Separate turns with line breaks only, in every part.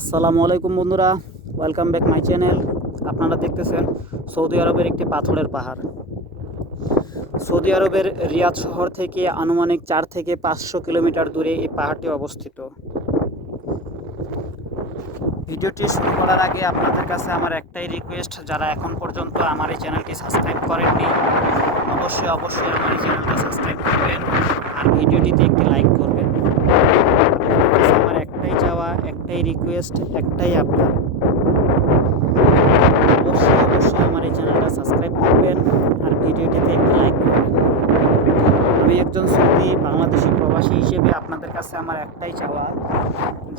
আসসালামু আলাইকুম বন্ধুরা ওয়েলকাম ব্যাক মাই চ্যানেল আপনারা দেখতেছেন সৌদি আরবের একটি পাথরের পাহাড়। সৌদি আরবের রিয়াদ শহর থেকে আনুমানিক চার থেকে পাঁচশো কিলোমিটার দূরে এই পাহাড়টি অবস্থিত। ভিডিওটি শুরু করার আগে আপনাদের কাছে আমার একটাই রিকোয়েস্ট যারা এখন পর্যন্ত আমার এই চ্যানেলটি সাবস্ক্রাইব করেননি, অবশ্যই অবশ্যই আমার এই চ্যানেলটা সাবস্ক্রাইব করবেন আর ভিডিওটিতে একটি লাইক করবেন আপনাদের কাছে আমার একটাই একটাই রিকোয়েস্ট একটাই আপনার। অবশ্যই অবশ্যই আমার এই চ্যানেলটা সাবস্ক্রাইব করবেন আর ভিডিওটিতে একটি লাইক করবেন। আমি একজন সৌদি বাংলাদেশি প্রবাসী হিসেবে আপনাদের কাছে আমার একটাই চাওয়া,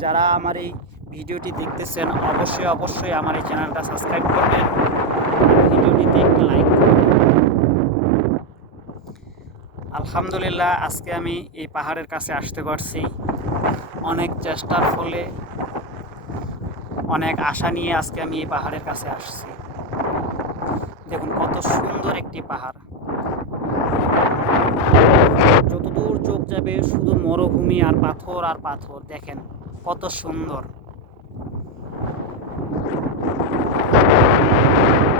যারা আমার এই ভিডিওটি দেখতেছেন, অবশ্যই অবশ্যই আমার এই চ্যানেলটা সাবস্ক্রাইব করবেন, ভিডিওটিতে একটি লাইক আলহামদুলিল্লাহ, আজকে আমি এই পাহাড়ের কাছে আসতে পারছি। অনেক চেষ্টার ফলে অনেক আশা নিয়ে আজকে আমি এই পাহাড়ের কাছে আসছি। দেখুন কত সুন্দর একটি পাহাড়। যতদূর চোখ যাবে শুধু মরুভূমি আর পাথর আর পাথর, দেখেন কত সুন্দর।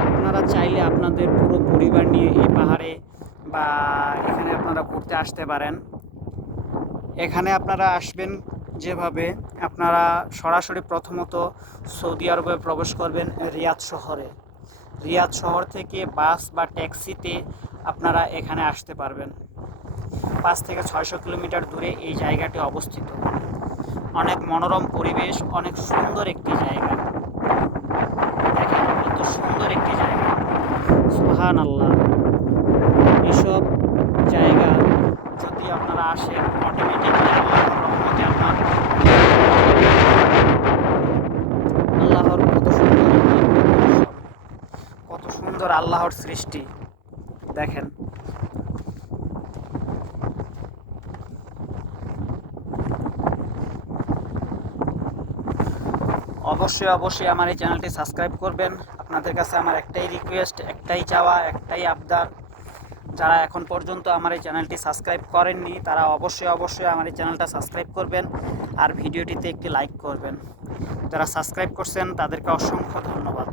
আপনারা চাইলে আপনাদের পুরো পরিবার নিয়ে এই পাহাড়ে বা এখানে আপনারা ঘুরতে আসতে পারেন। এখানে আপনারা আসবেন যেভাবে আপনারা সরাসরি প্রথমত সৌদি আরবে প্রবেশ করবেন রিয়াদ শহরে। রিয়াদ শহর থেকে বাস বা ট্যাক্সিতে আপনারা এখানে আসতে পারবেন। পাঁচ থেকে ছয়শো কিলোমিটার দূরে এই জায়গাটি অবস্থিত। অনেক মনোরম পরিবেশ, অনেক সুন্দর একটি জায়গা। দেখেন কত সুন্দর একটি জায়গা। সুহান আল্লাহ এসব জায়গা যদি আপনারা আসেন অটোমেটিকলি আল্লাহর রহমতে আপনার আল্লাহর কত সুন্দর একটি দৃশ্য। কত সুন্দর আল্লাহর সৃষ্টি। দেখেন। অবশ্যই অবশ্যই আমার এই চ্যানেলটি সাবস্ক্রাইব করবেন। আপনাদের কাছে আমার একটাই রিকোয়েস্ট একটাই চাওয়া, একটাই আবদার। যারা এখন পর্যন্ত আমার এই চ্যানেলটি সাবস্ক্রাইব করেননি, তারা অবশ্যই অবশ্যই আমার এই চ্যানেলটা সাবস্ক্রাইব করবেন আর ভিডিওটিতে একটি লাইক করবেন। যারা সাবস্ক্রাইব করছেন, তাদেরকে অসংখ্য ধন্যবাদ।